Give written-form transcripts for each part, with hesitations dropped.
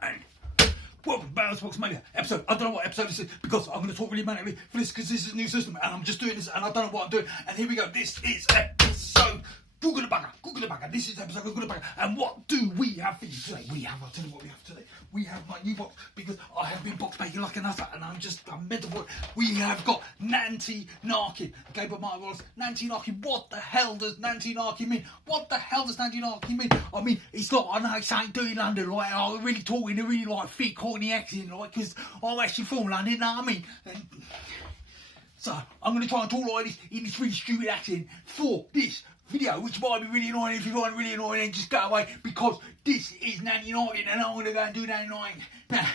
And welcome to MATTO'S Mania episode. I don't know what episode this is because I'm going to talk really manically for this because this is a new system and I'm just doing this and I don't know what I'm doing. And here we go. This is episode Google Bagger. This is episode Google Bagger. And what do we have for you today? I'll tell you what we have today. We have my new box because I have been box making like a nutter and I'm meant to work. We have got Nanty Narking. Okay, but my words, Nanty Narking. What the hell does Nanty Narking mean? What the hell does Nanty Narking mean? I mean, it's not, I know it's ain't doing London, like, I'm really talking a really like thick, corny accent, like, because I'm actually from London, you know what I mean? And so, I'm going to try and talk like this in this really stupid accent for this video, which might be really annoying. If you find it really annoying, then just go away because this is Nanty Narking and I'm going to go and do Nanty Narking. Now,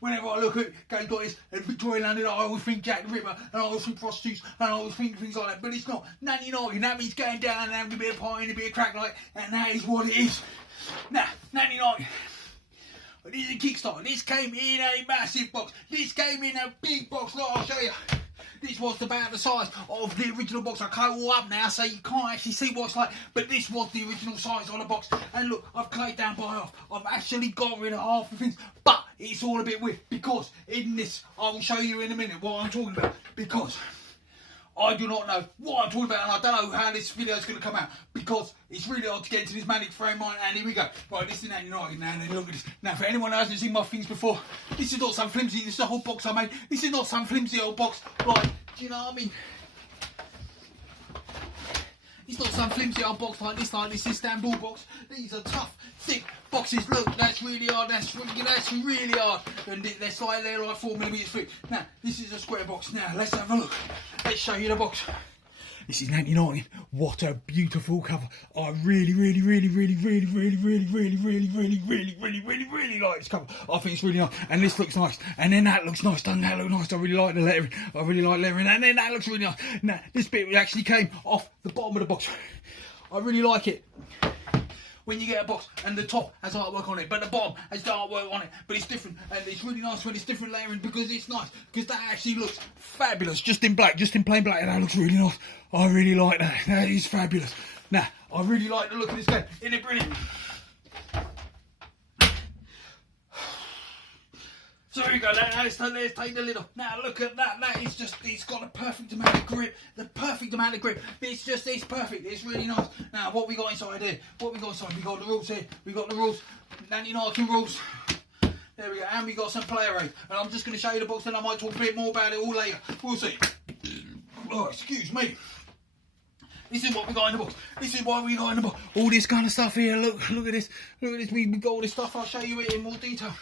whenever I look at games like this in Victoria London, I always think Jack the Ripper and I always think prostitutes and I always think things like that, but it's not. Nanty Narking, that means going down and having a bit of pie and a bit of crack like, and that is what it is. Now, Nanty Narking. This is a Kickstarter. This came in a massive box. This came in a big box. Look, I'll show you. This was about the size of the original box. I cut it all up now so you can't actually see what it's like. But this was the original size on the box. And look, I've cut it down by half. I've actually got rid of half the things. But it's all a bit weird because in this, I will show you in a minute what I'm talking about. Because I do not know what I'm talking about and I don't know how this video is going to come out because it's really hard to get into this manic frame of mind. And here we go. Right, this is Nanty Narking now. And look at this. Now, for anyone who hasn't seen my things before, this is not some flimsy, this is the whole box I made. This is not some flimsy old box. Like, do you know what I mean? It's not some flimsy old box like this Istanbul box. These are tough, thick boxes. Look, that's really hard. That's really hard. And they're slightly like 4mm thick. Now, this is a square box. Now, let's have a look. Let's show you the box. This is Nanty Narking. What a beautiful cover. I really like this cover. I think it's really nice. And this looks nice. And then that looks nice. Doesn't that look nice? I really like the lettering. And then that looks really nice. Now, this bit actually came off the bottom of the box. I really like it when you get a box and the top has artwork on it, but the bottom has the artwork on it, but it's different, and it's really nice when it's different layering because it's nice, because that actually looks fabulous, just in black, just in plain black, and that looks really nice. I really like that. That is fabulous. Now, I really like the look of this game. Isn't it brilliant? So here we go, let's take the lid off. Now look at that, that is just, it's got the perfect amount of grip. It's perfect, it's really nice. Now what we got inside here? We got the rules here. We got the rules, Nanty Narking rules. There we go, and we got some player aid. And I'm just going to show you the box and I might talk a bit more about it all later. We'll see. Oh, excuse me. This is what we got in the box. This is what we got in the box. All this kind of stuff here, look at this. Look at this, we got all this stuff, I'll show you it in more detail.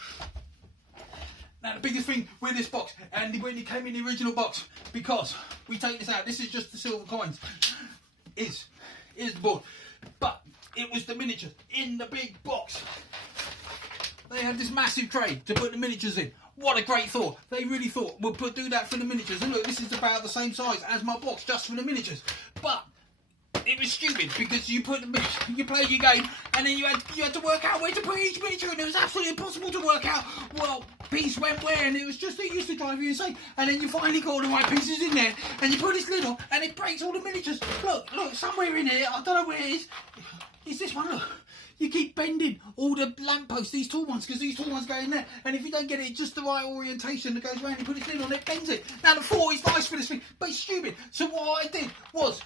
Now the biggest thing with this box, and when it came in the original box, because we take this out, this is just the silver coins, is the board. But it was the miniatures in the big box. They had this massive tray to put the miniatures in. What a great thought. They really thought, we'll do that for the miniatures. And look, this is about the same size as my box, just for the miniatures. But it was stupid because you play your game and then you had to work out where to put each miniature, and it was absolutely impossible to work out what piece went where, and it used to drive you insane. And then you finally got all the right pieces in there and you put this lid on and it breaks all the miniatures. Look, somewhere in here, I don't know where it is. It's this one, look. You keep bending all the lampposts, these tall ones, because these tall ones go in there. And if you don't get it just the right orientation that goes around, you put this lid on, it bends it. Now the 4 is nice for this thing, but it's stupid. So what I did was,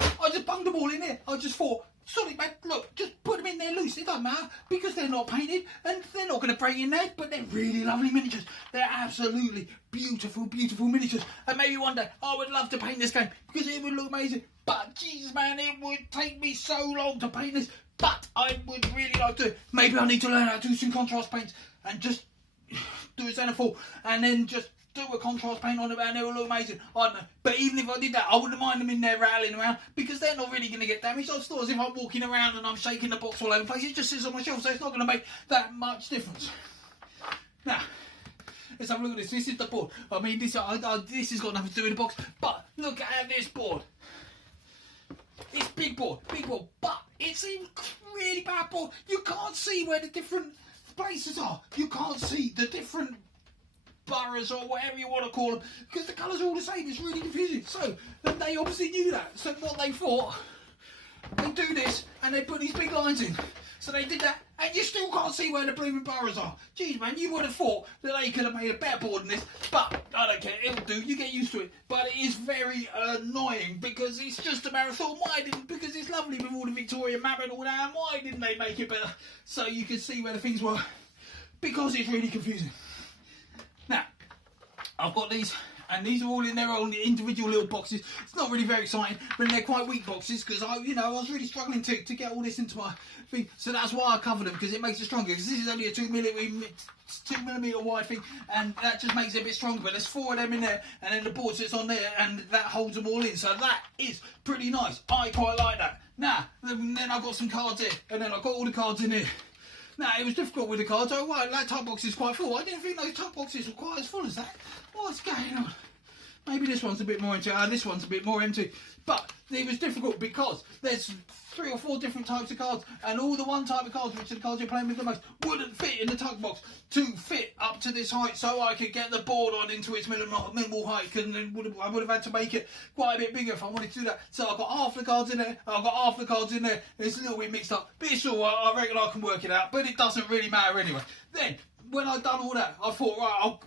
I just bunged them all in there. I just thought, sorry mate, look, just put them in there loose. It doesn't matter because they're not painted and they're not going to break in there, but they're really lovely miniatures. They're absolutely beautiful miniatures. And maybe one day I would love to paint this game because it would look amazing. But Jesus man, it would take me so long to paint this. But I would really like to. Maybe I need to learn how to do some contrast paints and just do a centerfold and then just do a contrast paint on it and it will look amazing. I don't know. But even if I did that, I wouldn't mind them in there rattling around because they're not really going to get damaged. It's not as if I'm walking around and I'm shaking the box all over the place. It just sits on my shelf, so it's not going to make that much difference. Now, let's have a look at this. This is the board. I mean, this has got nothing to do with the box. But look at this board. It's big board, but it's a really bad board. You can't see where the different places are. You can't see the different boroughs or whatever you want to call them because the colours are all the same. It's really confusing. So they obviously knew that. So what they thought, they do this and they put these big lines in. So they did that and you still can't see where the blooming boroughs are. Jeez, man, you would have thought that they could have made a better board than this, but I don't care, it'll do, you get used to it. But it is very annoying because it's just a marathon. Why didn't, because it's lovely with all the Victorian map and all that, and why didn't they make it better so you can see where the things were? Because it's really confusing. Now, I've got these, and these are all in their own individual little boxes. It's not really very exciting, but they're quite weak boxes because I was really struggling to get all this into my thing. So that's why I covered them, because it makes it stronger. Because this is only a 2mm wide thing, and that just makes it a bit stronger. But there's 4 of them in there, and then the board sits on there, and that holds them all in. So that is pretty nice. I quite like that. Now, then I've got some cards here, and then I've got all the cards in here. Now, it was difficult with the cards. Oh, right, that top box is quite full. I didn't think those top boxes were quite as full as that. What's going on? Maybe this one's a bit more empty. This one's a bit more empty. But it was difficult because there's 3 or 4 different types of cards, and all the one type of cards, which are the cards you're playing with the most, wouldn't fit in the tug box to fit up to this height, so I could get the board on into its minimal height, and I would have had to make it quite a bit bigger if I wanted to do that. So I've got half the cards in there, I've got half the cards in there. It's a little bit mixed up, but it's alright. I reckon I can work it out, but it doesn't really matter anyway. Then, when I'd done all that, I thought, right, I'll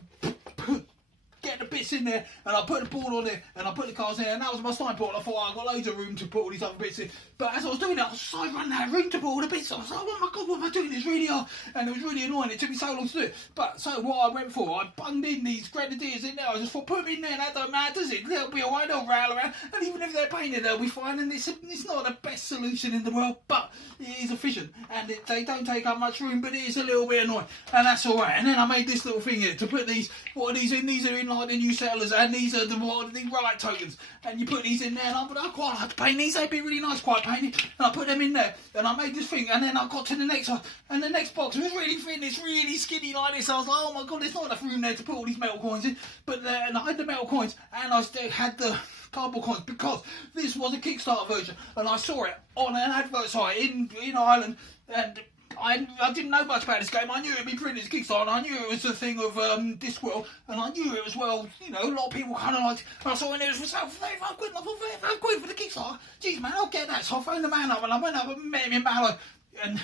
get the bits in there, and I put the board on there, and I put the cards in there, and that was my starting point. I thought, I've got loads of room to put all these other bits in. But as I was doing that, I was so running out of room to put all the bits. I was like, oh my god, what am I doing? It's really hard, and it was really annoying. It took me so long to do it. But so what I went for, I bunged in these grenadiers in there. I just thought, put them in there, that don't matter, does it? They'll be alright, they'll rail around, and even if they're painted, they'll be fine. And it's not the best solution in the world, but it is efficient, and they don't take up much room, but it is a little bit annoying, and that's alright. And then I made this little thing here to put these. What are these in? These are in like the new settlers, and these are the relic tokens, and you put these in there, and I quite like to paint these. They'd be really nice, quite painted, and I put them in there, and I made this thing, and then I got to the next one, and the next box was really thin, it's really skinny like this. I was like, oh my god, there's not enough room there to put all these metal coins in. But and I had the metal coins, and I still had the cardboard coins, because this was a Kickstarter version, and I saw it on an advert site in Ireland, and I didn't know much about this game. I knew it'd be printed as Kickstarter, and I knew it was a thing of Discworld, and I knew it was, well, a lot of people kind of liked it. And I saw it was for sale for 35 quid, and I thought, 35 quid for the Kickstarter? Jeez, man, I'll get that. So I phoned the man up, and I went up and met him in Mallow, and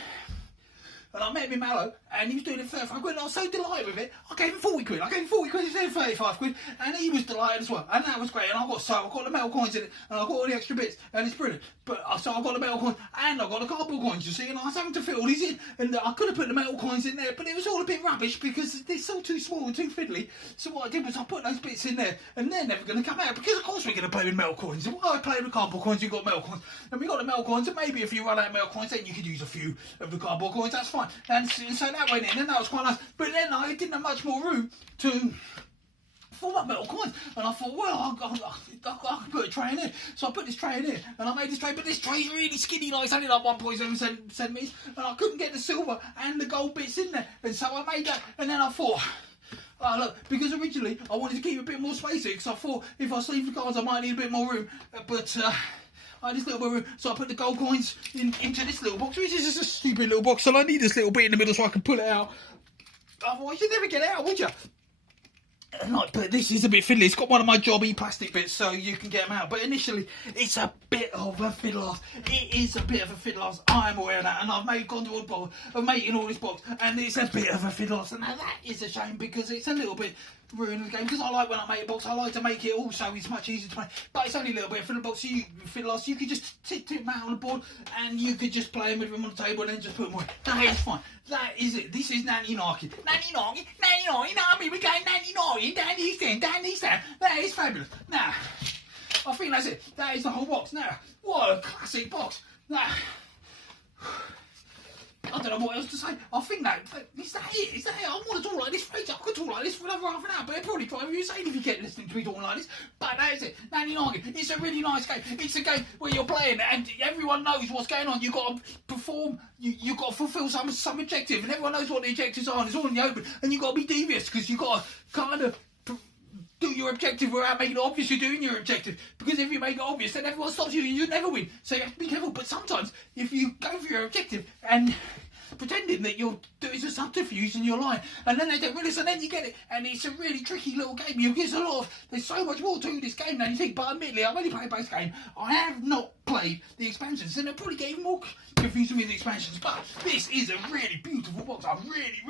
I met him in Mallow, and he was doing it for 35 quid, and I was so delighted with it. I gave him 40 quid. I gave him 40 quid instead of 35 quid, and he was delighted as well. And that was great. And I got the metal coins in it, and I got all the extra bits, and it's brilliant. But so I got the metal coins, and I got the cardboard coins, you see, and I was having to fit all these in, and I could have put the metal coins in there, but it was all a bit rubbish because they're so too small and too fiddly. So what I did was I put those bits in there, and they're never going to come out, because of course we're going to play with metal coins. And while I play with cardboard coins, you've got metal coins, and we got the metal coins, and maybe if you run out of metal coins, then you could use a few of the cardboard coins. That's fine. And so that went in, and that was quite nice. But then I didn't have much more room to full up metal coins, and I thought, well, I can put a tray in here. So I put this tray in here, and I made this tray, but this tray's really skinny, like it's only like 1.7 centimetres, and I couldn't get the silver and the gold bits in there, and so I made that, and then I thought, oh, look, because originally I wanted to keep a bit more space here, because I thought if I sleeve the cards I might need a bit more room, but I had this little bit of room, so I put the gold coins into this little box, which is just a stupid little box, so I need this little bit in the middle so I can pull it out. Otherwise you'd never get it out, would you? But this is a bit fiddly. It's got one of my jobby plastic bits, so you can get them out. But initially, it's a bit of a fiddle ass. It is a bit of a fiddle ass. I am aware of that, and I've gone to all the bother of making all this box, and it's a bit of a fiddle ass. And now that is a shame, because it's a little bit ruining the game. Because I like when I make a box, I like to make it all so it's much easier to play. But it's only a little bit of fiddle box. So fiddle ass. You could just tip them out on the board, and you could just play them with them on the table, and then just put them away. That is fine. That is it. This is Nanty Narking. Nanty Narking, Nanty Narking. I mean, we're going Nanty Narking, down East End, down East End. That is fabulous. Now, I think that's it. That is the whole box. Now, what a classic box. Now, I don't know what else to say. I think is that it? Is that it? I want to talk like this for ages. I could talk like this for another half an hour, but it'd probably drive you insane if you kept listening to me talking like this. But that is it. Nanty Narking. It's a really nice game. It's a game where you're playing and everyone knows what's going on. You've got to perform. You've got to fulfil some objective, and everyone knows what the objectives are, and it's all in the open. And you've got to be devious, because you've got to kind of do your objective without making it obvious you're doing your objective, because if you make it obvious then everyone stops you and you never win. So you have to be careful. But sometimes if you go for your objective and pretending that you're doing a subterfuge and you're lying, and then they don't realise, and then you get it, and it's a really tricky little game. There's so much more to this game than you think. But admittedly, I've only played base game. I have not played the expansions, and they're probably getting more confused with the expansions. But this is a really beautiful box. I really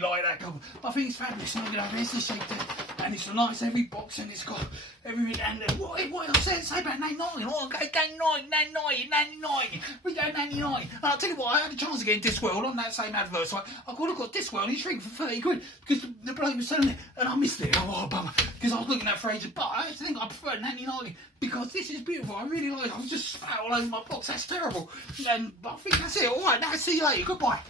like that cover. I think it's fabulous. Look at that, there's the shape there, and it's a nice heavy box, and it's got everything. And what I say about 99? Oh, okay, 99. We go 99. And I'll tell you what, I had a chance to get in Discworld on that same advert. So I could have got Discworld and shrink for 30 quid because the bloke was selling it, and I missed it. Oh, what a bummer, because I was looking at Fraser. But I actually think I prefer 99 because this is beautiful. I really like it. I was just spat all over my box. That's terrible. And I think that's it. All right, now see you later. Goodbye.